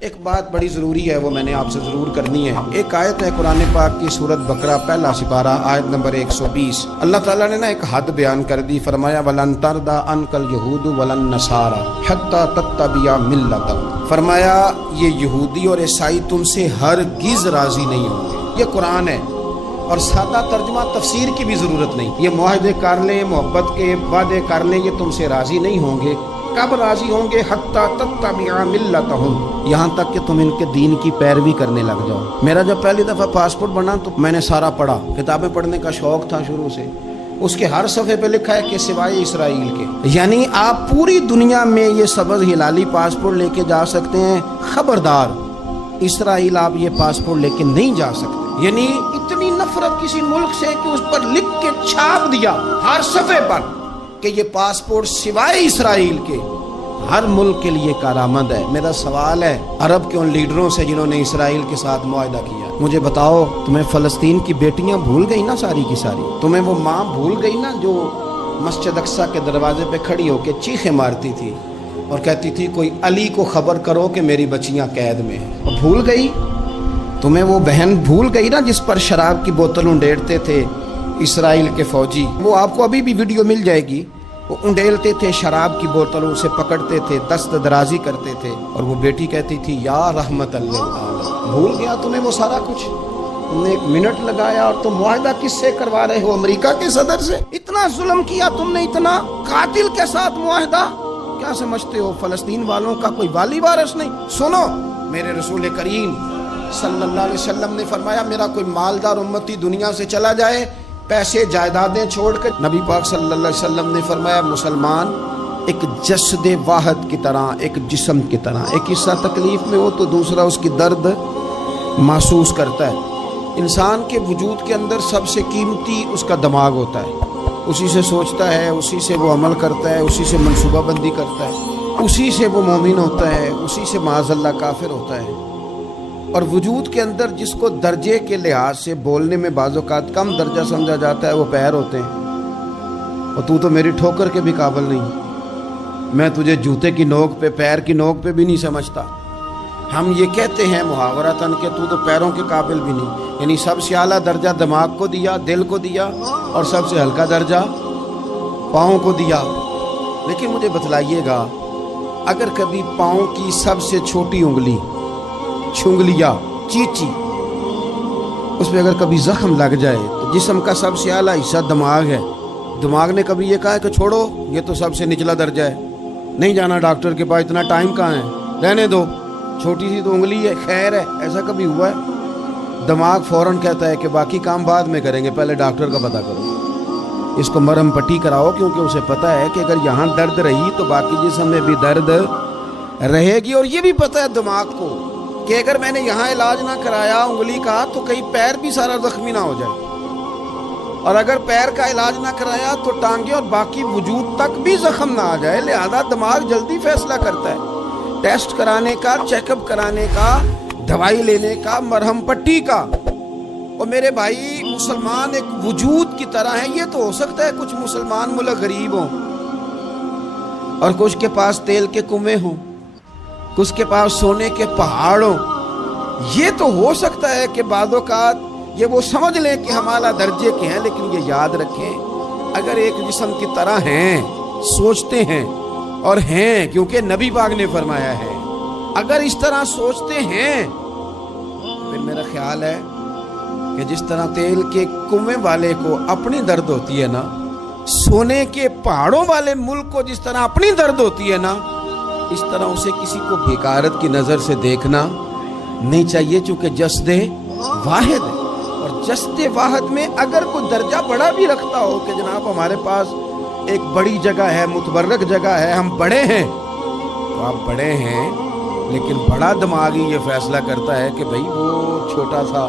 ایک بات بڑی ضروری ہے، وہ میں نے آپ سے ضرور کرنی ہے۔ ایک آیت ہے قرآن پاک کی سورت بقرہ پہلا سپارہ آیت نمبر 120۔ اللہ تعالیٰ نے ایک حد بیان کر دی، فرمایا وَلَن تَرْضَىٰ عَنْكَ الْيَهُودُ وَلَا النَّصَارَىٰ حَتَّىٰ تَتَّبِعَ مِلَّتَهُمْ۔ فرمایا یہ یہودی اور عیسائی تم سے ہرگز راضی نہیں ہوں گے۔ یہ قرآن ہے اور سادہ ترجمہ تفسیر کی بھی ضرورت نہیں۔ یہ معاہدے کر لیں، محبت کے وعدے کر لیں، یہ تم سے راضی نہیں ہوں گے۔ کب راضی ہوں گے؟ حتی تتبع ملتہم، یہاں تک کہ تم ان کے دین کی پیروی کرنے لگ جاؤ۔ میرا جب پہلی دفعہ پاسپورٹ بنا تو میں نے سارا پڑھا، کتابیں پڑھنے کا شوق تھا شروع سے۔ اس کے ہر صفحے پہ لکھا ہے کہ سوائے اسرائیل کے، یعنی آپ پوری دنیا میں یہ سبز ہلالی پاسپورٹ لے کے جا سکتے ہیں، خبردار اسرائیل آپ یہ پاسپورٹ لے کے نہیں جا سکتے۔ یعنی اتنی نفرت کسی ملک سے کہ اس پر لکھ کے چھاپ دیا ہر صفحے پر کہ یہ پاسپورٹ سوائے اسرائیل کے ہر ملک کے لیے کارآمد ہے۔ میرا سوال ہے عرب کے ان لیڈروں سے جنہوں نے اسرائیل کے ساتھ معاہدہ کیا، مجھے بتاؤ تمہیں فلسطین کی بیٹیاں بھول گئی نا ساری کی ساری؟ تمہیں وہ ماں بھول گئی نا جو مسجد اقصیٰ کے دروازے پہ کھڑی ہو کے چیخیں مارتی تھی اور کہتی تھی کوئی علی کو خبر کرو کہ میری بچیاں قید میں ہیں؟ اور بھول گئی؟ تمہیں وہ بہن بھول گئی نا جس پر شراب کی بوتل انڈیڑتے تھے اسرائیل کے فوجی؟ وہ آپ کو ابھی بھی ویڈیو مل جائے گی۔ وہ انڈیلتے تھے شراب کی بوتلوں سے، پکڑتے تھے، دست درازی کرتے تھے، اور وہ بیٹی کہتی تھی یا رحمت اللہ۔ بھول گیا تمہیں وہ سارا کچھ؟ تم نے ایک منٹ لگایا اور تم معاہدہ کس سے کروا رہے ہو؟ امریکہ کے صدر سے؟ اتنا ظلم کیا تم نے، اتنا قاتل کے ساتھ معاہدہ؟ کیا سمجھتے ہو فلسطین والوں کا کوئی والی وارث نہیں؟ سنو، میرے رسول کریم صلی اللہ علیہ وسلم نے فرمایا میرا کوئی مالدار امتی دنیا سے چلا جائے، پیسے جائیدادیں چھوڑ کر، نبی پاک صلی اللہ علیہ وسلم نے فرمایا مسلمان ایک جسد واحد کی طرح، ایک جسم کی طرح، ایک حصہ تکلیف میں ہو تو دوسرا اس کی درد محسوس کرتا ہے۔ انسان کے وجود کے اندر سب سے قیمتی اس کا دماغ ہوتا ہے، اسی سے سوچتا ہے، اسی سے وہ عمل کرتا ہے، اسی سے منصوبہ بندی کرتا ہے، اسی سے وہ مومن ہوتا ہے، اسی سے معاذ اللہ کافر ہوتا ہے۔ اور وجود کے اندر جس کو درجے کے لحاظ سے بولنے میں بعض اوقات کم درجہ سمجھا جاتا ہے وہ پیر ہوتے ہیں۔ اور تو میری ٹھوکر کے بھی قابل نہیں، میں تجھے جوتے کی نوک پہ، پیر کی نوک پہ بھی نہیں سمجھتا۔ ہم یہ کہتے ہیں محاورتاً کہ تو پیروں کے قابل بھی نہیں، یعنی سب سے اعلیٰ درجہ دماغ کو دیا، دل کو دیا، اور سب سے ہلکا درجہ پاؤں کو دیا۔ لیکن مجھے بتلائیے گا اگر کبھی پاؤں کی سب سے چھوٹی انگلی چھنگلیا، چیچی، اس پہ اگر کبھی زخم لگ جائے تو جسم کا سب سے اعلیٰ حصہ دماغ ہے، دماغ نے کبھی یہ کہا ہے کہ چھوڑو یہ تو سب سے نچلا درجہ ہے، نہیں جانا ڈاکٹر کے پاس، اتنا ٹائم کہاں ہے، رہنے دو، چھوٹی سی تو انگلی ہے، خیر ہے؟ ایسا کبھی ہوا ہے؟ دماغ فوراً کہتا ہے کہ باقی کام بعد میں کریں گے، پہلے ڈاکٹر کا پتہ کرو، اس کو مرہم پٹی کراؤ، کیونکہ اسے پتہ ہے کہ اگر یہاں درد رہی تو باقی جسم میں بھی درد رہے گی۔ اور یہ بھی پتہ ہے دماغ کو کہ اگر میں نے یہاں علاج نہ کرایا انگلی کا تو کہیں پیر بھی سارا زخمی نہ ہو جائے، اور اگر پیر کا علاج نہ کرایا تو ٹانگیں اور باقی وجود تک بھی زخم نہ آ جائے۔ لہذا دماغ جلدی فیصلہ کرتا ہے، ٹیسٹ کرانے کا، چیک اپ کرانے کا، دوائی لینے کا، مرہم پٹی کا۔ اور میرے بھائی مسلمان ایک وجود کی طرح ہے۔ یہ تو ہو سکتا ہے کچھ مسلمان ملک غریب ہوں اور کچھ کے پاس تیل کے کنویں ہوں، کچھ کے پاس سونے کے پہاڑ ہوں، یہ تو ہو سکتا ہے کہ بعض اوقات یہ وہ سمجھ لیں کہ ہم اعلیٰ درجے کے ہیں، لیکن یہ یاد رکھیں اگر ایک جسم کی طرح ہیں، سوچتے ہیں اور ہیں، کیونکہ نبی پاک نے فرمایا ہے اگر اس طرح سوچتے ہیں، پھر میرا خیال ہے کہ جس طرح تیل کے کنویں والے کو اپنی درد ہوتی ہے نا، سونے کے پہاڑوں والے ملک کو جس طرح اپنی درد ہوتی ہے نا، اس طرح اسے کسی کو بیکارت کی نظر سے دیکھنا نہیں چاہیے، چونکہ جسد واحد ہے۔ اور جسد واحد میں اگر کوئی درجہ بڑا بھی رکھتا ہو کہ جناب ہمارے پاس ایک بڑی جگہ ہے، متبرک جگہ ہے، ہم بڑے ہیں، تو آپ بڑے ہیں، لیکن بڑا دماغ ہی یہ فیصلہ کرتا ہے کہ بھئی وہ چھوٹا سا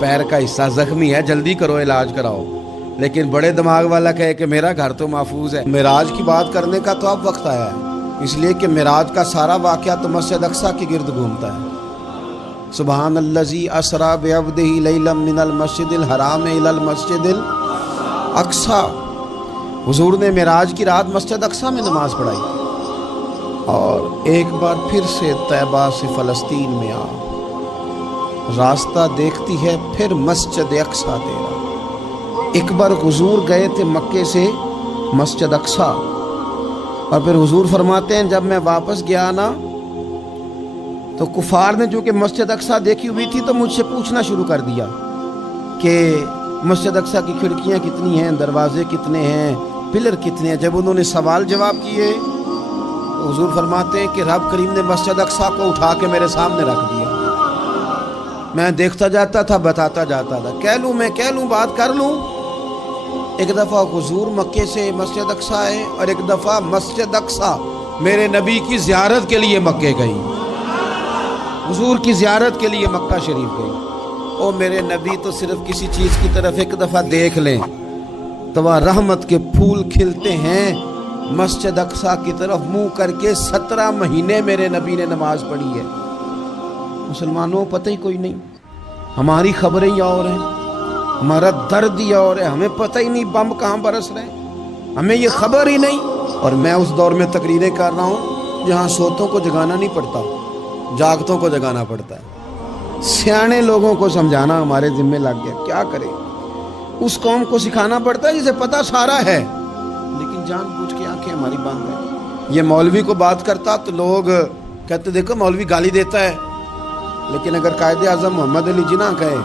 پیر کا حصہ زخمی ہے، جلدی کرو، علاج کراؤ۔ لیکن بڑے دماغ والا کہے کہ میرا گھر تو محفوظ ہے۔ معراج کی بات کرنے کا تو اب وقت آیا ہے، اس لیے کہ معراج کا سارا واقعہ تو مسجد اقصیٰ کے گرد گھومتا ہے۔ سبحان الذی اسریٰ بعبدہ لیلا من المسجد الحرام الی المسجد الاقصیٰ۔ حضور نے معراج کی رات مسجد اقصیٰ میں نماز پڑھائی، اور ایک بار پھر سے طیبہ سے فلسطین میں آ، راستہ دیکھتی ہے پھر مسجد اقصیٰ تیرا۔ ایک بار حضور گئے تھے مکے سے مسجد اقصیٰ، اور پھر حضور فرماتے ہیں جب میں واپس گیا نا تو کفار نے جو کہ مسجد اقصیٰ دیکھی ہوئی تھی تو مجھ سے پوچھنا شروع کر دیا کہ مسجد اقصیٰ کی کھڑکیاں کتنی ہیں، دروازے کتنے ہیں، پلر کتنے ہیں۔ جب انہوں نے سوال جواب کیے تو حضور فرماتے ہیں کہ رب کریم نے مسجد اقصیٰ کو اٹھا کے میرے سامنے رکھ دیا۔ میں دیکھتا جاتا تھا، بتاتا جاتا تھا، کہہ لوں بات کر لوں۔ ایک دفعہ حضور مکے سے مسجد اقصیٰ آئے اور ایک دفعہ مسجد اقصیٰ میرے نبی کی زیارت کے لیے مکے گئی، حضور کی زیارت کے لیے مکہ شریف گئی۔ او میرے نبی تو صرف کسی چیز کی طرف ایک دفعہ دیکھ لیں تو وہاں رحمت کے پھول کھلتے ہیں۔ مسجد اقصیٰ کی طرف منہ کر کے 17 مہینے میرے نبی نے نماز پڑھی ہے۔ مسلمانوں پتہ ہی کوئی نہیں، ہماری خبریں ہی اور ہیں، ہمارا درد ہی اور ہے، ہمیں پتہ ہی نہیں بم کہاں برس رہے ہیں، ہمیں یہ خبر ہی نہیں۔ اور میں اس دور میں تقریریں کر رہا ہوں جہاں سوتوں کو جگانا نہیں پڑتا، جاگتوں کو جگانا پڑتا ہے۔ سیانے لوگوں کو سمجھانا ہمارے ذمہ لگ گیا، کیا کرے؟ اس قوم کو سکھانا پڑتا ہے جسے پتہ سارا ہے لیکن جان بوجھ کے آنکھیں ہماری بند ہیں۔ یہ مولوی کو بات کرتا تو لوگ کہتے دیکھو مولوی گالی دیتا ہے، لیکن اگر قائد اعظم محمد علی جناح کہے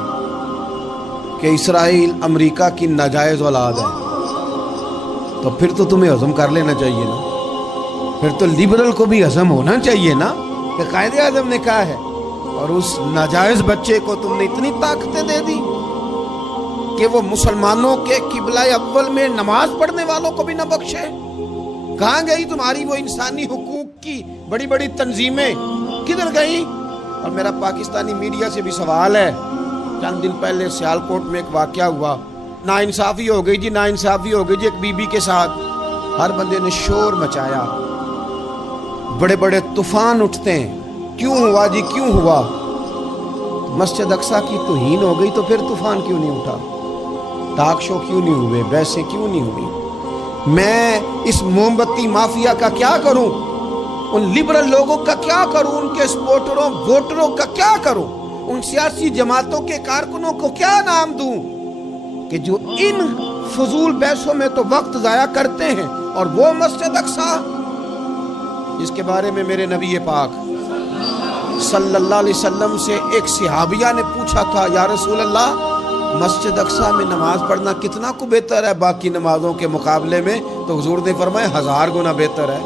کہ اسرائیل امریکہ کی ناجائز اولاد ہے تو پھر تو تمہیں ہضم کر لینا چاہیے نا، پھر تو لیبرل کو بھی ہضم ہونا چاہیے نا کہ قائد اعظم نے کہا ہے، اور اس ناجائز بچے کو تم نے اتنی طاقتیں دے دی کہ وہ مسلمانوں کے قبلہ اول میں نماز پڑھنے والوں کو بھی نہ بخشے۔ کہاں گئی تمہاری وہ انسانی حقوق کی بڑی بڑی تنظیمیں، کدھر گئی؟ اور میرا پاکستانی میڈیا سے بھی سوال ہے، چند دن پہلے سیالکوٹ میں ایک واقعہ ہوا، ناانصافی ہو گئی جی، ناانصافی ہو گئی جی ایک بی بی کے ساتھ۔ ہر بندے نے شور مچایا، بڑے بڑے طوفان اٹھتے ہیں، کیوں ہوا جی کیوں ہوا؟ مسجد اقصیٰ کی توہین ہو گئی تو پھر طوفان کیوں نہیں اٹھا؟ ٹاک شو کیوں نہیں ہوئے؟ بحثیں کیوں نہیں ہوئی؟ میں اس موم بتی مافیا کا کیا کروں؟ ان لبرل لوگوں کا کیا کروں؟ ان کے سپورٹروں ووٹروں کا کیا کروں؟ ان سیاسی جماعتوں کے کارکنوں کو کیا نام دوں کہ جو ان فضول بحثوں میں تو وقت ضائع کرتے ہیں، اور وہ مسجد اقصیٰ جس کے بارے میں میرے نبی پاک صلی اللہ علیہ وسلم سے ایک صحابیہ نے پوچھا تھا، یا رسول اللہ مسجد اقصیٰ میں نماز پڑھنا کتنا کو بہتر ہے باقی نمازوں کے مقابلے میں؟ تو حضور نے فرمایا 1000 گنا بہتر ہے۔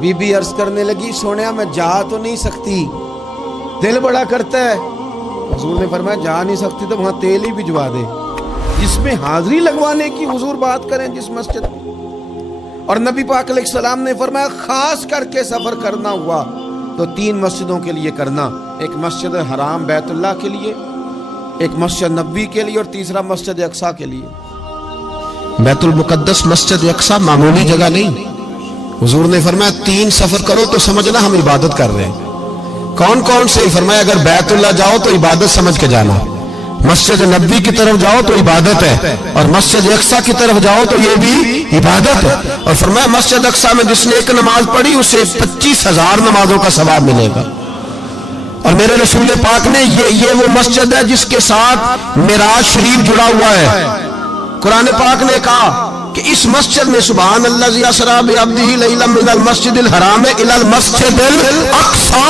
بی بی عرض کرنے لگی، سونیا میں جا تو نہیں سکتی، دل بڑا کرتا ہے۔ حضور نے فرمایا جا نہیں سکتی تو وہاں تیل ہی بھجوا دے، جس میں حاضری لگوانے کی حضور بات کریں جس مسجد میں۔ اور نبی پاک علیہ السلام نے فرمایا خاص کر کے سفر کرنا ہوا تو 3 مسجدوں کے لیے کرنا، ایک مسجد حرام بیت اللہ کے لیے، ایک مسجد نبوی کے لیے، اور تیسرا مسجد اقصیٰ کے لیے۔ بیت المقدس مسجد اقصیٰ معمولی جگہ نہیں، حضور نے فرمایا 3 سفر کرو تو سمجھنا ہم عبادت کر رہے ہیں۔ کون کون سے؟ فرمایا اگر بیت اللہ جاؤ تو عبادت سمجھ کے جانا، مسجد نبوی کی طرف جاؤ تو عبادت ہے، اور مسجد اقصیٰ کی طرف جاؤ تو یہ بھی عبادت ہے۔ اور فرمایا مسجد اقصیٰ میں جس نے ایک نماز پڑھی اسے 25,000 نمازوں کا ثواب ملے گا۔ اور میرے رسول پاک نے یہ وہ مسجد ہے جس کے ساتھ معراج شریف جڑا ہوا ہے۔ قرآن پاک نے کہا کہ اس مسجد میں سبحان الذی اسری بعبدہ لیلا من المسجد الحرام الی المسجد الاقصی۔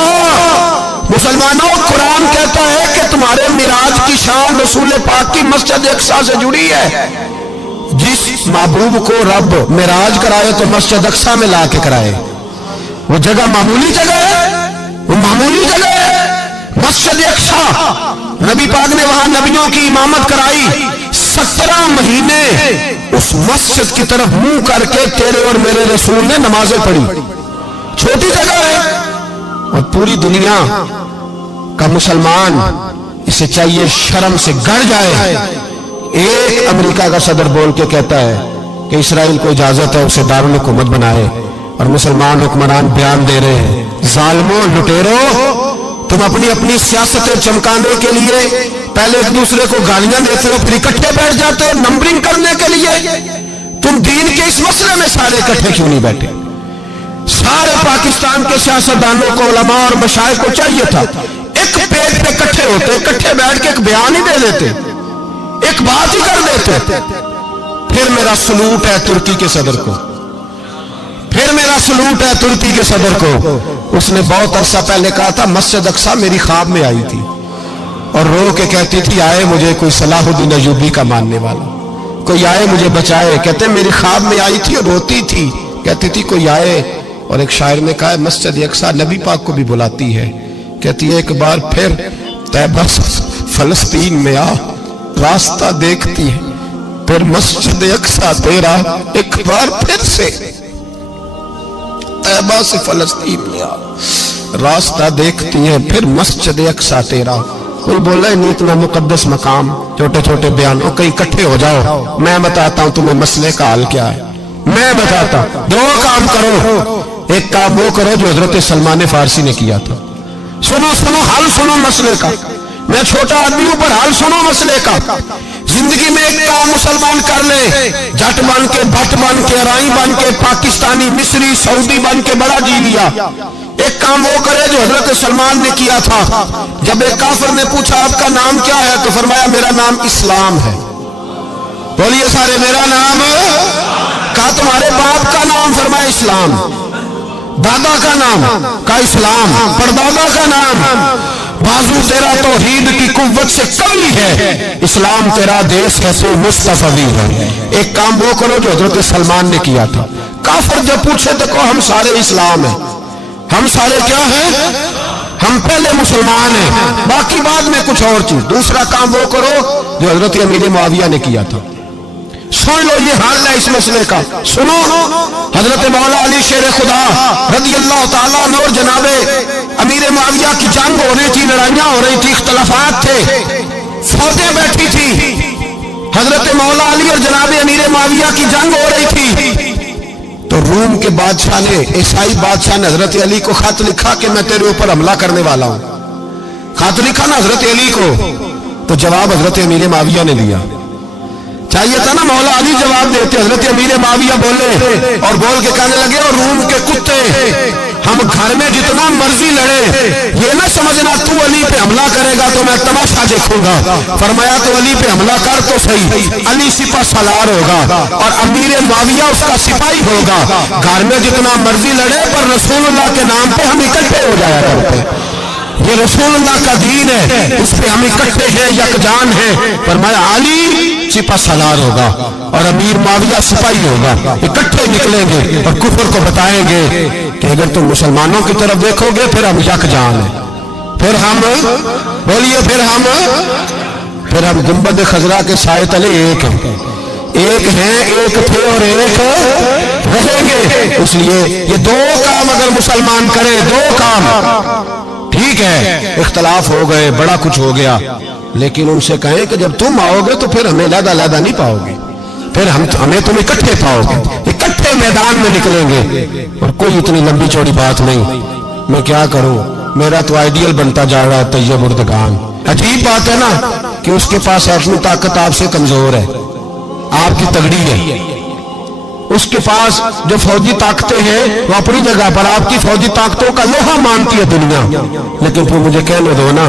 مسلمانوں قرآن کہتا ہے کہ تمہارے معراج کی شان رسول پاک کی مسجد اقصیٰ سے جڑی ہے۔ جس محبوب کو رب معراج کرائے تو مسجد اقصیٰ میں لا کے کرائے۔ وہ جگہ معمولی جگہ ہے، وہ معمولی جگہ ہے مسجد اقصیٰ۔ نبی پاک نے وہاں نبیوں کی امامت کرائی، 17 مہینے اس مسجد کی طرف منہ کر کے تیرے اور میرے رسول نے نمازیں پڑھی۔ چھوٹی جگہ ہے، اور پوری دنیا کا مسلمان اسے چاہیے شرم سے گڑ جائے۔ ایک امریکہ کا صدر بول کے کہتا ہے کہ اسرائیل کو اجازت ہے اسے دارالحکومت بنائے، اور مسلمان حکمران بیان دے رہے ہیں ظالموں لٹیروں، تم اپنی سیاستیں چمکانے کے لیے پہلے ایک دوسرے کو گالیاں دیتے ہو، پھر اکٹھے بیٹھ جاتے ہو نمبرنگ کرنے کے لیے۔ تم دین کے اس مسئلے میں سارے اکٹھے کیوں نہیں بیٹھے؟ سارے پاکستان کے سیاستدانوں کو، علماء اور مشائخ کو چاہیے تھا ایک پیج پہ اکٹھے ہوتے، اکٹھے بیٹھ کے ایک بیان ہی دے دیتے، ایک بات ہی کر دیتے۔ پھر میرا سلوٹ ہے ترکی کے صدر کو، پھر میرا سلوٹ ہے ترکی کے صدر کو۔ اس نے بہت عرصہ پہلے کہا تھا مسجد اقصی میری خواب میں آئی تھی اور رو کے کہتی تھی آئے مجھے کوئی صلاح الدین ایوبی کا ماننے والا، کوئی آئے مجھے بچائے۔ کہتے میری خواب میں آئی تھی اور روتی تھی، کہتی تھی کوئی آئے۔ اور ایک شاعر نے کہا مسجد اقصی نبی پاک کو بھی بلاتی ہے، کہتی ہے ایک بار پھر طیبہ فلسطین میں آ، راستہ دیکھتی ہے پھر مسجد اقصی تیرا، ایک بار پھر سے طیبہ سے فلسطین میں آ، راستہ دیکھتی ہے پھر مسجد اقصی تیرا۔ کوئی بولا ہے نہیں اتنا مقدس مقام، چھوٹے چھوٹے بیان، اور کہیں اکٹھے ہو جاؤ، میں بتاتا ہوں تمہیں مسئلے کا حل کیا ہے، میں بتاتا ہوں۔ دو کام کرو، ایک کام وہ کرو جو حضرت سلمان فارسی نے کیا تھا، سنو سنو حل سنو مسئلے کا، میں چھوٹا آدمی ہوں پر حل سنو مسئلے کا۔ زندگی میں ایک کام مسلمان کر لے، جٹ بن کے، بھٹ بن کے، رائی بن کے، پاکستانی، مصری، سعودی بن کے بڑا جی لیا۔ ایک کام وہ کرے جو حضرت سلمان نے کیا تھا۔ جب ایک کافر نے پوچھا آپ کا نام کیا ہے تو فرمایا میرا نام اسلام ہے۔ بولیے سارے میرا نام، کہا تمہارے باپ کا نام، فرمایا اسلام۔ دادا کا نام، کہا اسلام۔ پردادا کا نام، بازو تیرا توحید کی قوت سے کمی ہے، اسلام تیرا دیس ہے تو مصطفی ہے۔ ایک کام وہ کرو جو حضرت سلمان نے کیا تھا۔ کافر جب پوچھے تو کہو ہم سارے اسلام ہیں، ہم سارے کیا ہیں، ہم پہلے مسلمان ہیں، باقی بعد میں کچھ اور چیز۔ دوسرا کام وہ کرو جو حضرت امیر معاویہ نے کیا تھا۔ سن لو یہ حال ہے اس مسئلے کا، سنو۔ حضرت مولا علی شیر خدا رضی اللہ تعالیٰ عنہ اور جناب امیر معاویہ کی جنگ ہو رہی تھی، لڑائیاں ہو رہی تھی، اختلافات تھے، فوجیں بیٹھی تھی۔ حضرت مولا علی اور جناب امیر معاویہ کی جنگ ہو رہی تھی تو روم کے بادشاہ نے، عیسائی بادشاہ نے حضرت علی کو خط لکھا کہ میں تیرے اوپر حملہ کرنے والا ہوں۔ خط لکھا نا حضرت علی کو، تو جواب حضرت امیر معاویہ نے دیا۔ چاہیے تھا نا مولا علی جواب دیتے، حضرت امیر معاویہ بولے اور بول کے کہنے لگے اور روم کے کتے، ہم گھر میں جتنا مرضی لڑے، یہ نہ سمجھنا تو علی پہ حملہ کرے گا تو میں تماشا دیکھوں گا۔ فرمایا تو علی پہ حملہ کر تو صحیح، علی سپہ سالار ہوگا اور امیر معاویہ اس کا سپاہی ہوگا۔ گھر میں جتنا مرضی لڑے پر رسول اللہ کے نام پہ ہم اکٹھے ہو جایا کرتے، یہ رسول اللہ کا دین ہے، اس پہ ہم اکٹھے ہیں، یکجان ہیں۔ فرمایا علی سپہ سالار ہوگا اور امیر معاویہ سپاہی ہوگا، اکٹھے نکلیں گے اور کفر کو بتائیں گے کہ اگر تم مسلمانوں کی طرف دیکھو گے پھر ہم یکجان ہیں، پھر ہم، بولیے پھر ہم گنبد خضرا کے سائے تلے ایک ہیں، ایک ہیں، ایک تھے اور ایک رہیں گے۔ اس لیے یہ دو کام اگر مسلمان کرے، دو کام، ٹھیک ہے اختلاف ہو گئے، بڑا کچھ ہو گیا، لیکن ان سے کہیں کہ جب تم آؤ گے تو پھر ہمیں علیحدہ نہیں پاؤ گے، پھر ہمیں تم اکٹھے پاؤ گے، اکٹھے میدان میں نکلیں گے۔ اور کوئی اتنی لمبی چوڑی بات نہیں، میں کیا کروں، میرا تو آئیڈیل بنتا جا رہا ہے طیب اردگان۔ عجیب بات ہے نا کہ اس کے پاس اپنی طاقت آپ سے کمزور ہے، آپ کی تگڑی ہے، اس کے پاس جو فوجی طاقتیں ہیں وہ اپنی جگہ پر، آپ کی فوجی طاقتوں کا لوہا مانتی ہے دنیا، لیکن پھر مجھے کہنے دو نا،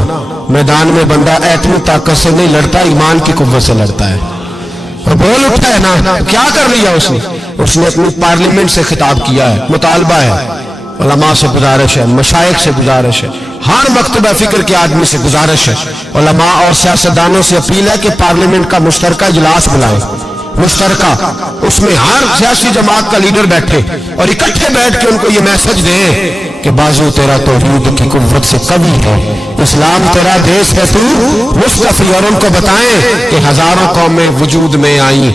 میدان میں بندہ ایٹمی طاقت سے نہیں لڑتا، ایمان کی قوت سے لڑتا ہے۔ اور بول اٹھا ہے نا، کیا کر لیا اس نے اپنی پارلیمنٹ سے خطاب کیا ہے، مطالبہ ہے، علماء سے گزارش ہے، مشائخ سے گزارش ہے، ہر مکتبہ فکر کے آدمی سے گزارش ہے، علماء اور سیاستدانوں سے اپیل ہے کہ پارلیمنٹ کا مشترکہ اجلاس بلائیں، مشترکہ، اس میں ہر سیاسی جماعت کا لیڈر بیٹھے اور اکٹھے بیٹھ کے ان کو یہ میسج دیں کہ بازو تیرا توحید کی قوت سے قوی ہے، اسلام تیرا دیس ہے تو مصطفی، اور ان کو بتائیں کہ ہزاروں قومیں وجود میں آئیں،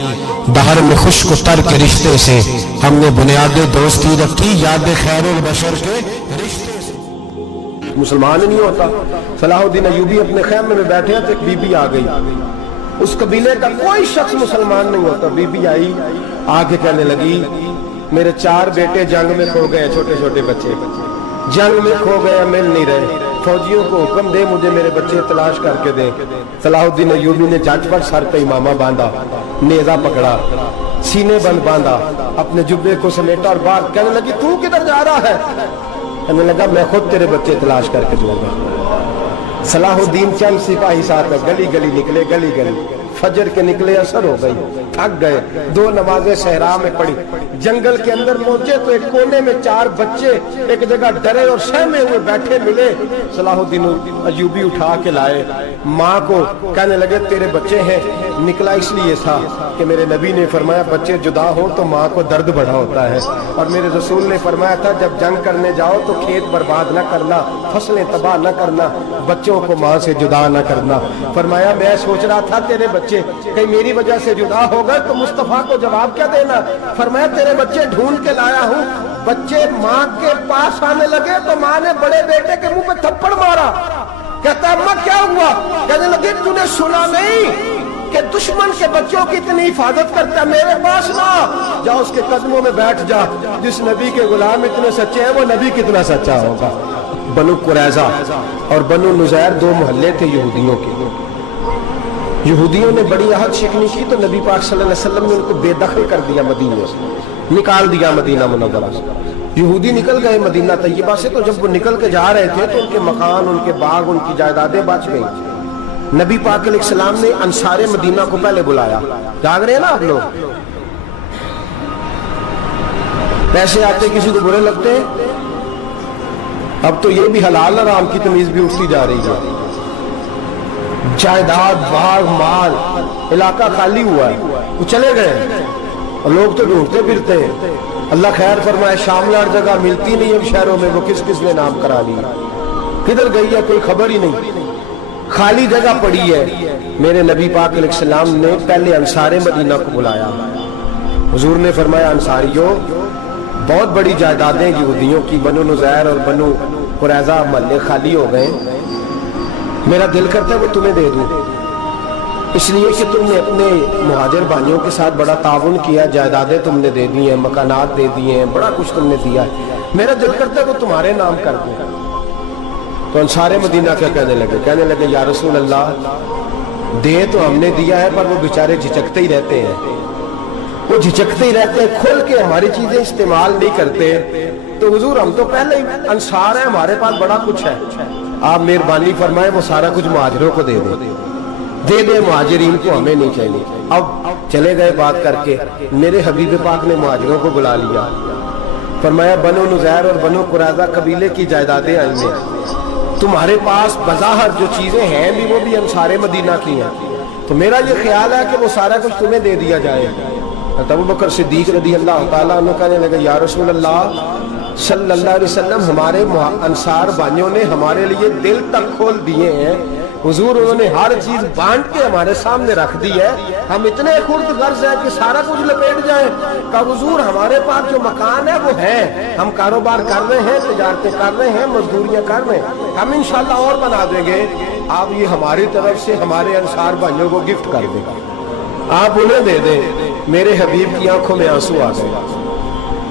دہر میں خشک تر کے رشتے سے ہم نے بنیاد دوستی رکھی، یاد خیر البشر کے رشتے سے۔ مسلمان ہی نہیں ہوتا۔ صلاح الدین ایوبی اپنے خیمے میں بیٹھے ہیں تو ایک بی بی آ گئی، اس قبیلے کا کوئی شخص مسلمان نہیں ہوتا، بی بی آئی، آگے کہنے لگی میرے 4 بیٹے جنگ میں کھو گئے، چھوٹے چھوٹے بچے جنگ میں کھو گئے، مل نہیں رہے۔ فوجیوں کو حکم دے مجھے میرے بچے تلاش کر کے دیں۔ صلاح الدین ایوبی نے جج پر سر پہ امامہ باندھا، نیزہ پکڑا، سینے بند باندھا، اپنے جبے کو سمیٹا اور بات کہنے لگی تو کدھر جا رہا ہے؟ کہنے لگا میں خود تیرے بچے تلاش کر کے دوں گا۔ صلاح الدین چند سپاہی ساتھ گلی گلی نکلے، گلی گلی فجر کے نکلے، اثر ہو گئی، تھک گئے، 2 نمازیں صحرا میں پڑھی، جنگل کے اندر پہنچے تو ایک کونے میں 4 بچے ایک جگہ ڈرے اور سہمے ہوئے بیٹھے ملے۔ صلاح الدین ایوبی اٹھا کے لائے، ماں کو کہنے لگے تیرے بچے ہیں۔ نکلا اس لیے تھا کہ میرے نبی نے فرمایا بچے جدا ہو تو ماں کو درد بڑا ہوتا ہے، اور میرے رسول نے فرمایا تھا جب جنگ کرنے جاؤ تو کھیت برباد نہ کرنا، فصلیں تباہ نہ کرنا، بچوں کو ماں سے جدا نہ کرنا۔ فرمایا میں سوچ رہا تھا تیرے بچے کہیں میری وجہ سے جدا ہو گئے تو مصطفیٰ کو جواب کیا دینا؟ فرمایا تیرے بچے ڈھونڈ کے لایا ہوں۔ بچے ماں کے پاس آنے لگے تو ماں نے بڑے بیٹے کے منہ پہ تھپڑ مارا۔ کہتا اماں کیا ہوا؟ کہنے لگے تو نے سنا نہیں کہ دشمن کے بچوں کی اتنی حفاظت کرتا ہے، میرے پاس نہ جا، اس کے قدموں میں بیٹھ جا۔ جس نبی کے غلام اتنے سچے ہیں وہ نبی کتنا سچا ہوگا۔ بنو قریظہ اور بنو نذیر 2 محلے تھے یہودیوں کے۔ یہودیوں نے بڑی عہد شکنی کی تو نبی پاک صلی اللہ علیہ وسلم نے ان کو بے دخل کر دیا، مدینے سے نکال دیا، مدینہ منورہ سے۔ یہودی نکل گئے مدینہ طیبہ سے، تو جب وہ نکل کے جا رہے تھے تو ان کے مکان، ان کے باغ، ان کی جائیدادیں بچ گئیں۔ نبی پاک علیہ السلام نے انصار مدینہ کو پہلے بلایا، جاگ رہے ہیں نا آپ لوگ؟ پیسے آتے کسی کو برے لگتے ہیں؟ اب تو یہ بھی حلال حرام کی تمیز بھی اٹھتی جا رہی ہے۔ جائیداد، باغ، مال، علاقہ خالی ہوا ہے، وہ چلے گئے اور لوگ تو ڈھونڈتے پھرتے ہیں۔ اللہ خیر فرمائے، شاملہ جگہ ملتی نہیں اب شہروں میں، وہ کس کس نے نام کرا لیا، کدھر گئی ہے کوئی خبر ہی نہیں، خالی جگہ پڑی ہے۔ میرے نبی پاک علیہ السلام نے پہلے انصار مدینہ کو بلایا۔ حضور نے فرمایا انصاریوں بہت بڑی جائیدادیں یہودیوں کی، بنو نذیر اور بنو قریظہ محلے خالی ہو گئے، میرا دل کرتا ہے وہ تمہیں دے دوں، اس لیے کہ تم نے اپنے مہاجر بھائیوں کے ساتھ بڑا تعاون کیا، جائیدادیں تم نے دے دی ہیں، مکانات دے دیے ہیں، بڑا کچھ تم نے دیا ہے، میرا دل کرتا ہے وہ تمہارے نام کر دوں۔ تو انصار مدینہ کیا کہنے لگے یا رسول اللہ دے تو ہم نے دیا ہے پر وہ بیچارے جھجکتے ہی رہتے ہیں، وہ جھجکتے ہی رہتے ہیں، کھول کے ہماری چیزیں استعمال نہیں کرتے۔ تو حضور ہم تو پہلے ہی انصار ہیں، ہمارے پاس بڑا کچھ ہے، آپ مہربانی فرمائے وہ سارا کچھ مہاجروں کو دے دے، مہاجرین کو ہمیں نہیں چاہیے۔ اب چلے گئے بات کر کے، میرے حبیب پاک نے مہاجروں کو بلا لیا، فرمایا بنو نذیر اور بنو قریظہ قبیلے کی جائیدادیں آئی ہیں، تمہارے پاس بظاہر جو چیزیں ہیں بھی وہ بھی انصار مدینہ کی ہیں، تو میرا یہ خیال ہے کہ وہ سارا کچھ تمہیں دے دیا جائے۔ ابو بکر صدیق رضی اللہ تعالیٰ عنہ کہنے لگے یا رسول اللہ صلی اللہ علیہ وسلم ہمارے انصار بھائیوں نے ہمارے لیے دل تک کھول دیے ہیں، حضور انہوں نے ہر چیز بانٹ کے ہمارے سامنے رکھ دی ہے، ہم اتنے خرد غرض ہیں کہ سارا کچھ لپیٹ جائیں۔ کہ حضور ہمارے پاس جو مکان ہے وہ ہے، ہم کاروبار کر رہے ہیں، تجارتیں کر رہے ہیں، مزدوریاں کر رہے ہیں، ہم انشاءاللہ اور بنا دیں گے، آپ یہ ہماری طرف سے ہمارے انصار بھائیوں کو گفٹ کر دیں، آپ انہیں دے دیں۔ میرے حبیب کی آنکھوں میں آنسو آ گئے،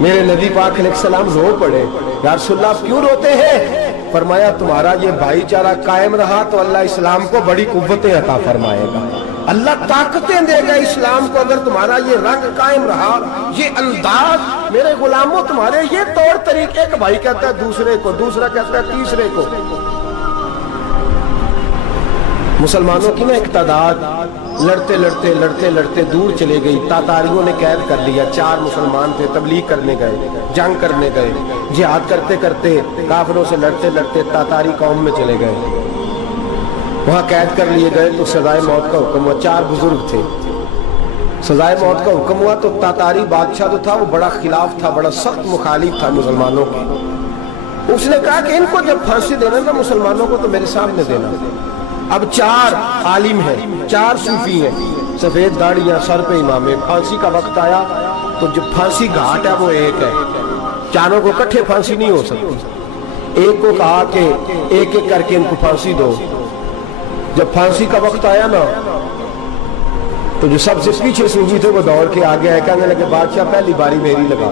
میرے نبی پاک علیہ السلام رو پڑے، یا رسول اللہ آپ کیوں روتے ہیں؟ فرمایا تمہارا یہ بھائی چارہ قائم رہا تو اللہ اسلام کو بڑی قوتیں عطا فرمائے گا، اللہ طاقتیں دے گا اسلام کو، اگر تمہارا یہ رنگ قائم رہا، یہ انداز، میرے غلاموں تمہارے یہ طور طریقے، ایک بھائی کہتا ہے دوسرے کو، دوسرا کہتا ہے تیسرے کو۔ مسلمانوں کی نا ایک تعداد لڑتے دور چلے گئی، تاتاریوں نے قید کر لیا، 4 مسلمان تھے، تبلیغ کرنے گئے، جنگ کرنے گئے، جہاد کرتے کرتے کافروں سے لڑتے تاتاری قوم میں چلے گئے، وہاں قید کر لیے گئے تو سزائے موت کا حکم ہوا، 4 بزرگ تھے، سزائے موت کا حکم ہوا تو تاتاری بادشاہ جو تھا وہ بڑا خلاف تھا، بڑا سخت مخالف تھا مسلمانوں کے، اس نے کہا کہ ان کو جب پھانسی دینا تھا مسلمانوں کو تو میرے سامنے دینا۔ اب 4 عالم ہیں، 4 صوفی ہیں، سفید داڑیاں، سر پہ امامے، پھانسی کا وقت آیا تو جو پھانسی گھاٹ ہے وہ ایک ہے، چاروں کو کٹھے پھانسی نہیں ہو سکتی، ایک کو کہا کہ ایک ایک کر کے ان کو پھانسی دو۔ جب پھانسی کا وقت آیا نا تو جو سب سے پیچھے صوفی تھے وہ دوڑ کے آگے آئے، کہنے لگے بادشاہ پہلی باری میری لگا،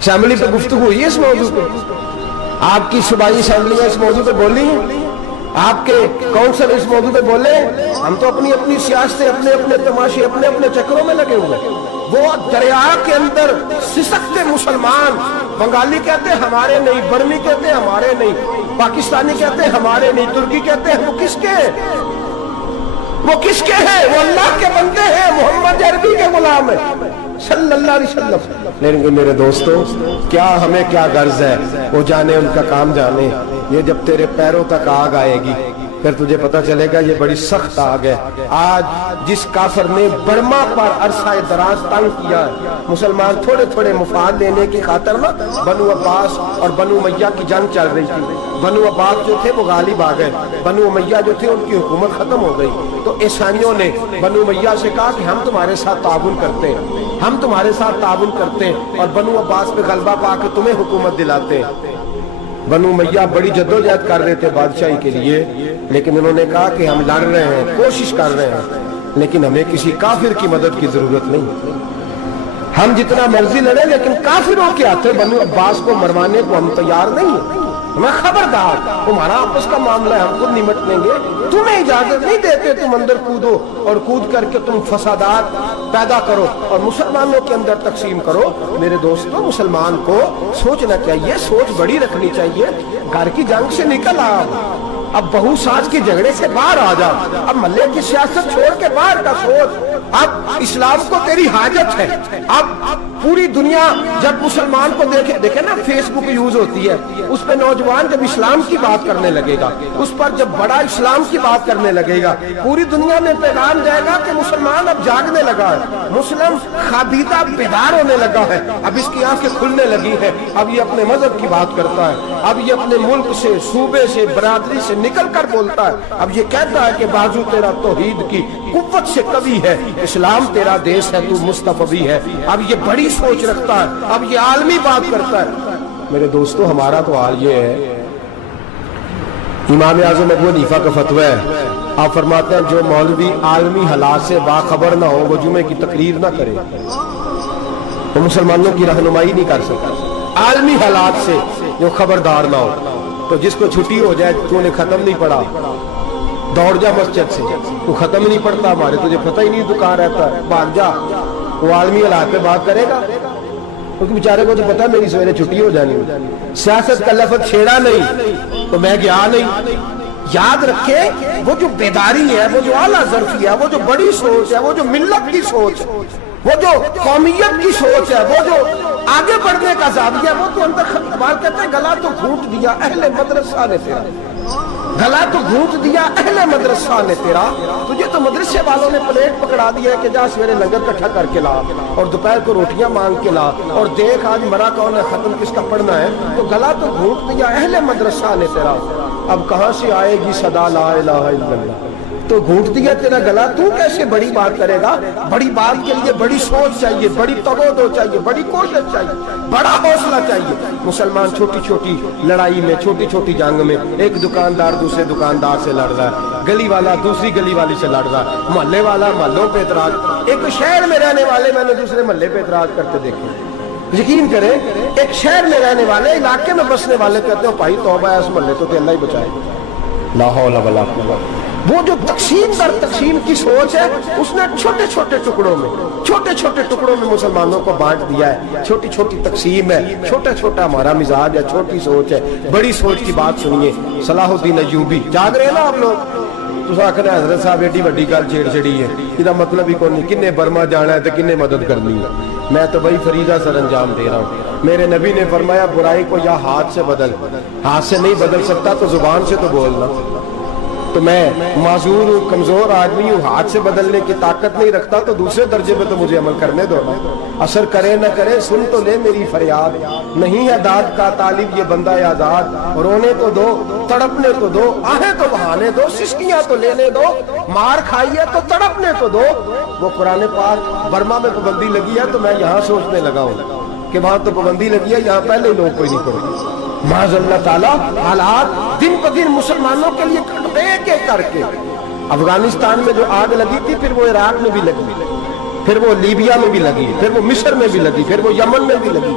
اسمبلی پہ گفتگو ہوئی ہے اس موضوع پہ؟ آپ کی صوبائی اسمبلیاں اس موضوع پہ بولی ہیں؟ آپ کے کونسل اس موضوع پہ بولے؟ ہم تو اپنی اپنی سیاستیں، اپنے اپنے تماشے، اپنے اپنے چکروں میں لگے ہوئے ہیں۔ وہ دریا کے اندر سسکتے مسلمان، بنگالی کہتے ہیں ہمارے نہیں، برمی کہتے ہیں ہمارے نہیں، پاکستانی کہتے ہیں ہمارے نہیں، ترکی کہتے ہیں، وہ کس کے ہیں؟ وہ کس کے ہیں؟ وہ اللہ کے بندے ہیں، محمد عربی کے غلام ہیں صلی اللہ علیہ وسلم۔ لیکن میرے دوستو، کیا ہمیں کیا غرض ہے؟ وہ جانے، ان کا کام جانے۔ یہ جب تیرے پیروں تک آگ آئے گی پھر تجھے پتہ چلے گا یہ بڑی سخت آگ ہے۔ آج جس کافر نے برما پر عرصہ دراز تنگ کیا ہے، مسلمان تھوڑے تھوڑے مفاد لینے کی خاطر نا بنو عباس اور بنو امیہ کی جنگ چل رہی تھی۔ بنو عباس جو تھے وہ غالب آ گئے، بنو امیہ جو تھے ان کی حکومت ختم ہو گئی۔ تو عیسائیوں نے بنو امیہ سے کہا کہ ہم تمہارے ساتھ تعاون کرتے ہیں، ہم تمہارے ساتھ تعاون کرتے ہیں اور بنو عباس پہ غلبہ پا کے تمہیں حکومت دلاتے ہیں۔ بنو امیہ بڑی جدوجہد کر رہے تھے بادشاہی کے لیے، لیکن انہوں نے کہا کہ ہم لڑ رہے ہیں، کوشش کر رہے ہیں، لیکن ہمیں کسی کافر کی مدد کی ضرورت نہیں۔ ہم جتنا مرضی لڑیں لیکن کافروں کے ہاتھوں بنو عباس کو مروانے کو ہم تیار نہیں ہیں۔ میں خبردار، تمہارا آپس کا معاملہ ہے، ہم خود نمٹ لیں گے، تمہیں اجازت نہیں دیتے تم اندر کودو اور کود کر کے تم فسادات پیدا کرو اور مسلمانوں کے اندر تقسیم کرو۔ میرے دوستو، مسلمان کو سوچنا چاہیے، سوچ بڑی رکھنی چاہیے۔ گھر کی جنگ سے نکل آ، اب بہو ساس کے جھگڑے سے باہر آ جا، اب محلے کی سیاست چھوڑ کے باہر کا سوچ۔ اب اسلام کو تیری حاجت ہے۔ اب پوری دنیا جب مسلمان کو دیکھے نا، فیس بک یوز ہوتی ہے، اس پہ نوجوان جب اسلام کی بات کرنے لگے گا، اس پر جب بڑا اسلام کی بات کرنے لگے گا، پوری دنیا میں پیغام جائے گا کہ مسلمان اب جاگنے لگا ہے، مسلم خابیدہ بیدار ہونے لگا ہے، اب اس کی آنکھیں کھلنے لگی ہے، اب یہ اپنے مذہب کی بات کرتا ہے، اب یہ اپنے ملک سے، صوبے سے، برادری سے نکل کر بولتا ہے، اب یہ کہتا ہے کہ بازو تیرا توحید کی قوت سے قوی ہے، اسلام تیرا دیش ہے، تو مصطفی ہے۔ اب یہ بڑی سوچ رکھتا ہے، اب یہ عالمی بات کرتا ہے۔ میرے دوستو، ہمارا تو حال یہ ہے، امام اعظم ابو حنیفہ کا فتویٰ ہے، آپ فرماتے ہیں جو مولوی عالمی حالات سے باخبر نہ ہو وہ جمعے کی تقریر نہ کرے، وہ مسلمانوں کی رہنمائی نہیں کر سکتا۔ عالمی حالات سے جو خبردار نہ ہو، تو جس کو چھٹی ہو جائے، تو نے ختم نہیں پڑھا، دوڑ جا مسجد سے، تو ختم نہیں پڑھتا، ہمارے تجھے پتہ ہی نہیں تو کہاں رہتا ہے، بھاگ جا۔ وہ عالمی حالات پہ بات کرے گا، کیونکہ بیچارے کو تو پتا ہے میری سویرے چھٹی ہو جانی ہے، سیاست کا لفظ چھیڑا نہیں تو میں گیا نہیں۔ یاد رکھے، وہ جو بیداری ہے، وہ جو اعلیٰ ظرفی ہے، وہ جو بڑی سوچ ہے، وہ جو ملت کی سوچ ہے، وہ جو قومیت کی سوچ ہے، وہ جو آگے بڑھنے کا زاویہ، وہ تو اندر خطبال کہتے ہیں گلا تو گھونٹ دیا اہل مدرسہ نے تیرا، گلا تو گھونٹ دیا اہل مدرسہ نے تیرا، تجھے تو مدرسے والوں نے پلیٹ پکڑا دیا ہے کہ جا سویرے لنگر کٹھا کر کے لا اور دوپہر کو روٹیاں مانگ کے لا اور دیکھ آج مرا کون ہے، ختم کس کا پڑھنا ہے، تو گلا تو گھونٹ دیا اہل مدرسہ نے تیرا، اب کہاں سے آئے گی صدا لا الہ الا اللہ، تو گھونٹ دیا تیرا گلا، تو کیسے بڑی بات کرے گا؟ بڑی بات کے لیے بڑی سوچ چاہیے، بڑی تگودو چاہیے، بڑی کوشش چاہیے، بڑا حوصلہ چاہیے۔ مسلمان چھوٹی چھوٹی لڑائی میں، چھوٹی چھوٹی جنگ میں، ایک دکاندار دوسرے دکاندار سے لڑ رہا ہے، گلی والا دوسری گلی والی سے لڑ رہا ہے، محلے والا محلوں پہ اعتراض، ایک شہر میں رہنے والے میں نے دوسرے محلے پہ اعتراض کرتے دیکھے۔ یقین کریں، ایک شہر میں رہنے والے، علاقے میں بسنے والے کہتے ہیں بھائی توبہ ہے، اس محلے تو اللہ ہی بچائے، لا حول ولا قوت۔ وہ جو تقسیم در تقسیم کی سوچ ہے، اس نے چھوٹے چھوٹے ٹکڑوں میں مسلمانوں کو بانٹ دیا ہے، چھوٹی چھوٹی تقسیم ہے، چھوٹا چھوٹا ہمارا مزاج ہے، چھوٹی سوچ ہے۔ بڑی سوچ کی بات سنیے، صلاح الدین ایوبی، جاگ رہے ہیں نا آپ لوگ؟ تو آخر حضرت صاحب ایڈی وڈی گل چھیڑ چھڑی ہے، یہ مطلب ہی کون نہیں، کنے برما جانا ہے تو کنے مدد کرنی ہے۔ میں تو بھائی فریضہ سر انجام دے رہا ہوں۔ میرے نبی نے فرمایا برائی کو یا ہاتھ سے بدل، ہاتھ سے نہیں بدل سکتا تو زبان سے تو بولنا۔ تو میں معذور ہوں، کمزور آدمی ہوں، ہاتھ سے بدلنے کی طاقت نہیں رکھتا، تو دوسرے درجے پہ تو مجھے عمل کرنے دو نا۔ اثر کرے نہ کرے، سن تو لے میری فریاد، نہیں ہے داد کا طالب یہ بندہ آزاد، رونے تو دو، تڑپنے تو دو، آہیں تو بہانے دو، سسکیاں تو لینے دو، مار کھائیے تو تڑپنے تو دو۔ وہ قرآن پاک، برما میں پابندی لگی ہے تو میں یہاں سوچنے لگا ہوں کہ وہاں تو پابندی لگی ہے، یہاں پہلے ہی لوگ کوئی نہیں پڑھتے۔ معاذ اللہ تعالیٰ حالات دن پہ دن مسلمانوں کے لیے ایک ایک کر کے، افغانستان میں جو آگ لگی تھی، پھر وہ عراق میں بھی لگی، پھر وہ لیبیا میں بھی لگی، پھر وہ مصر میں بھی لگی، پھر وہ یمن میں بھی لگی،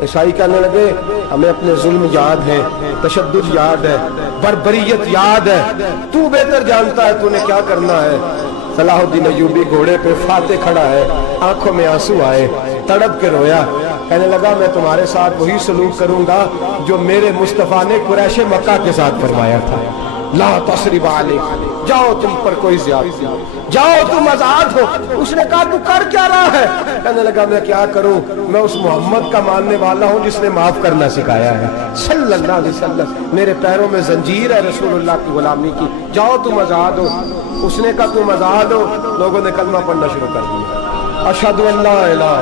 عیسائی کہنے لگے ہمیں اپنے ظلم یاد ہے، تشدد یاد ہے، بربریت یاد ہے، تو بہتر جانتا ہے تو نے کیا کرنا ہے۔ صلاح الدین ایوبی گھوڑے پہ فاتح کھڑا ہے، آنکھوں میں آنسو آئے، تڑپ کے رویا، کہنے لگا میں تمہارے ساتھ وہی سلوک کروں گا جو میرے مصطفیٰ نے قریش مکہ کے ساتھ فرمایا تھا، لا تثریب علیکم، جاؤ تم پر کوئی زیادتی، جاؤ تم آزاد ہو۔ اس نے کہا تو کر کیا رہا ہے؟ کہنے لگا میں کیا کروں، میں اس محمد کا ماننے والا ہوں جس نے معاف کرنا سکھایا ہے صلی اللہ علیہ وسلم، میرے پیروں میں زنجیر ہے رسول اللہ کی غلامی کی، جاؤ تم آزاد ہو۔ اس نے کہا تم آزاد ہو، لوگوں نے کلمہ پڑھنا شروع کر دیا، اشہد ان لا الہ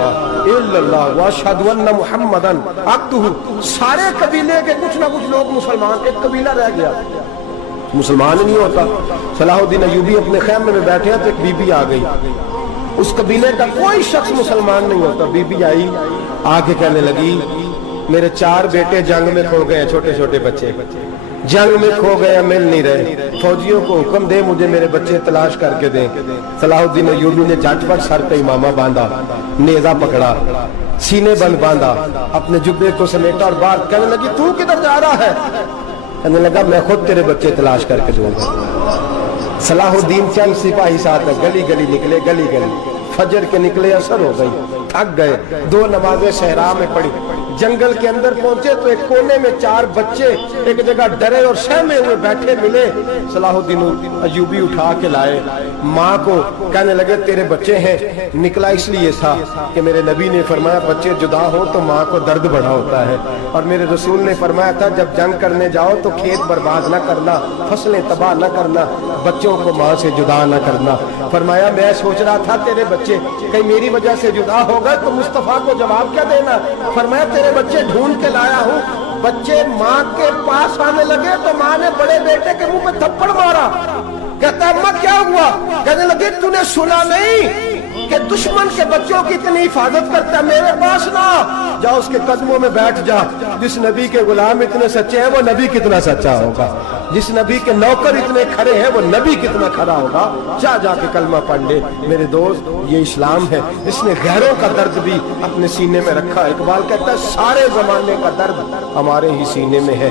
الا اللہ واشہد ان محمدن عبدہ۔ سارے قبیلے کے کچھ نہ کچھ لوگ مسلمان، ایک قبیلہ رہ گیا مسلمان نہیں ہوتا۔ صلاح الدین ایوبی اپنے خیمے میں بیٹھے ہیں تو ایک بی بی آ گئی، اس قبیلے کا کوئی شخص مسلمان نہیں ہوتا۔ بی بی آئی، آگے کہنے لگی میرے 4 بیٹے جنگ میں کھو گئے، چھوٹے چھوٹے بچے جنگ میں کھو گئے، مل نہیں رہے، فوجیوں کو حکم دے مجھے میرے بچے تلاش کر کے دیں۔ صلاح الدین ایوبی نے جھٹ پٹ سر پہ امامہ باندھا، نیزہ پکڑا، سینے بند باندھا، اپنے جبے کو سمیٹا اور باہر کہنے لگی تو کدھر جا رہا ہے؟ کہنے لگا میں خود تیرے بچے تلاش کر کے دوں گا۔ صلاح الدین چند سپاہی ساتھ گلی گلی نکلے، گلی گلی فجر کے نکلے، اثر ہو گئی، تھک گئے، 2 نمازیں صحرا میں پڑھی، جنگل کے اندر پہنچے تو ایک کونے میں 4 بچے ایک جگہ ڈرے اور سہمے ہوئے بیٹھے ملے۔ صلاح الدین ایوبی اٹھا کے لائے، ماں کو کہنے لگے تیرے بچے ہیں۔ نکلا اس لیے تھا کہ میرے نبی نے فرمایا بچے جدا ہو تو ماں کو درد بڑا ہوتا ہے، اور میرے رسول نے فرمایا تھا جب جنگ کرنے جاؤ تو کھیت برباد نہ کرنا، فصلیں تباہ نہ کرنا، بچوں کو ماں سے جدا نہ کرنا۔ فرمایا میں سوچ رہا تھا تیرے بچے کہیں میری وجہ سے جدا ہو گئے تو مصطفیٰ کو جواب کیا دینا۔ فرمایا تیرے بچے ڈھونڈ کے لایا ہوں۔ بچے ماں کے پاس آنے لگے تو ماں نے بڑے بیٹے کے منہ میں تھپڑ مارا، کہتا اماں کیا ہوا؟ کہنے لگے تو نے سنا نہیں کہ دشمن کے بچوں کی اتنی حفاظت کرتا ہے، میرے پاس نہ جا، اس کے قدموں میں بیٹھ جا۔ جس نبی کے غلام اتنے سچے ہیں وہ نبی کتنا سچا ہوگا، جس نبی کے نوکر اتنے کھڑے ہیں وہ نبی کتنا کھڑا ہوگا، جا کے کلمہ پڑھ لے۔ میرے دوست یہ اسلام ہے، اس نے غیروں کا درد بھی اپنے سینے میں رکھا۔ اقبال کہتا ہے سارے زمانے کا درد ہمارے ہی سینے میں ہے،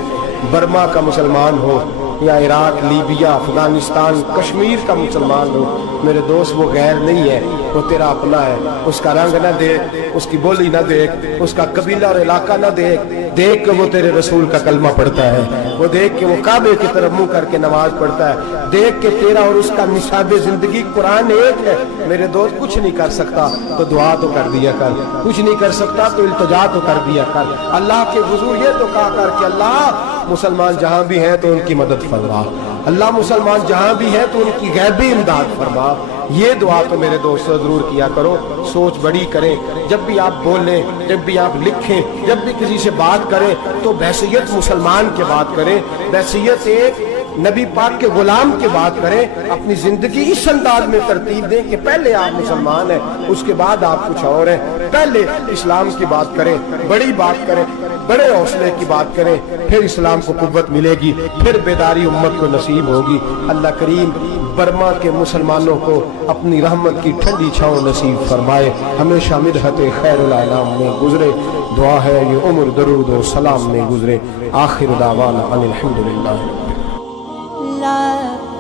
برما کا مسلمان ہو یا عراق، لیبیا، افغانستان، کشمیر کا مسلمان ہو، میرے دوست وہ غیر نہیں ہے، وہ تیرا اپنا ہے۔ اس کا رنگ نہ دیکھ، اس کی بولی نہ دیکھ، اس کا قبیلہ اور علاقہ نہ دیکھ، دیکھ کہ وہ تیرے رسول کا کلمہ پڑھتا ہے، وہ دیکھ کہ وہ کعبے کی طرف منہ کر کے نماز پڑھتا ہے، دیکھ کہ تیرا اور اس کا نصاب زندگی قرآن ایک ہے۔ میرے دوست کچھ نہیں کر سکتا تو دعا تو کر دیا کر، کچھ نہیں کر سکتا تو التجا تو کر دیا کر۔ اللہ کے حضور یہ تو کہا کر کہ اللہ مسلمان جہاں بھی ہیں تو ان کی مدد فرما، اللہ مسلمان جہاں بھی ہیں تو ان کی غیبی امداد فرما۔ یہ دعا تو میرے دوستوں ضرور کیا کرو، سوچ بڑی کریں، جب بھی آپ بولیں، جب بھی آپ لکھیں، جب بھی کسی سے بات کریں تو بحیثیت مسلمان کے بات کریں، بحیثیت ایک نبی پاک کے غلام کی بات کریں، اپنی زندگی اس انداز میں ترتیب دیں کہ پہلے آپ مسلمان ہیں، اس کے بعد آپ کچھ اور ہیں، پہلے اسلام کی بات کریں، بڑی بات کریں، بڑے حوصلے کی بات کریں، پھر اسلام کو قوت ملے گی، پھر بیداری امت کو نصیب ہوگی۔ اللہ کریم برما کے مسلمانوں کو اپنی رحمت کی ٹھنڈی چھاؤں نصیب فرمائے، ہمیشہ مدحت خیر الانام میں گزرے۔ دعا ہے یہ عمر درود و سلام میں گزرے۔ آخر دعوانا ان الحمدللہ۔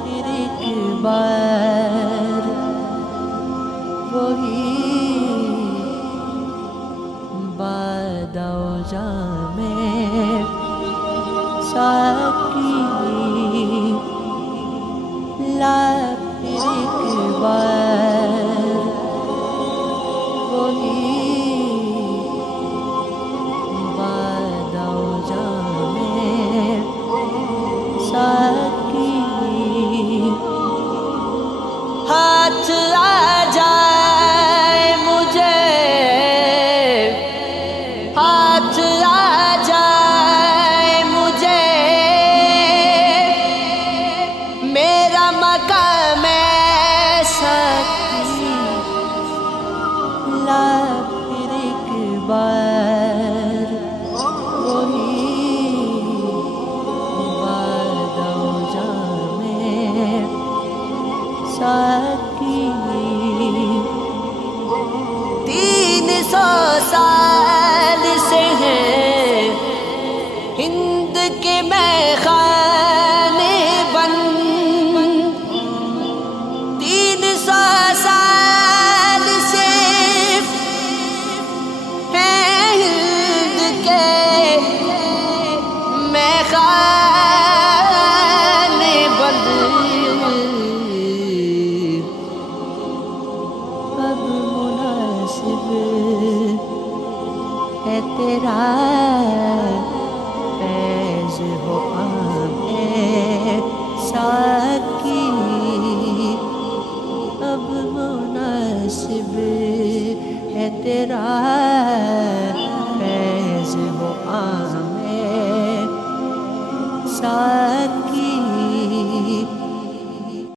پھر ایک بار وہی باداؤ جام ساکی، لا پھر ایک بار وہی باداؤ جام ساکی، ہاتھ آ جائے مجھے، ہاتھ آ جائے مجھے، میرا مقام ساکی، لا پھر ایک بار وہی باداؤ جام ساکی۔ 300 سال سے ہیں ہے تیرا فیض ہو عام ہے ساکی اب مناسب ہے تیرا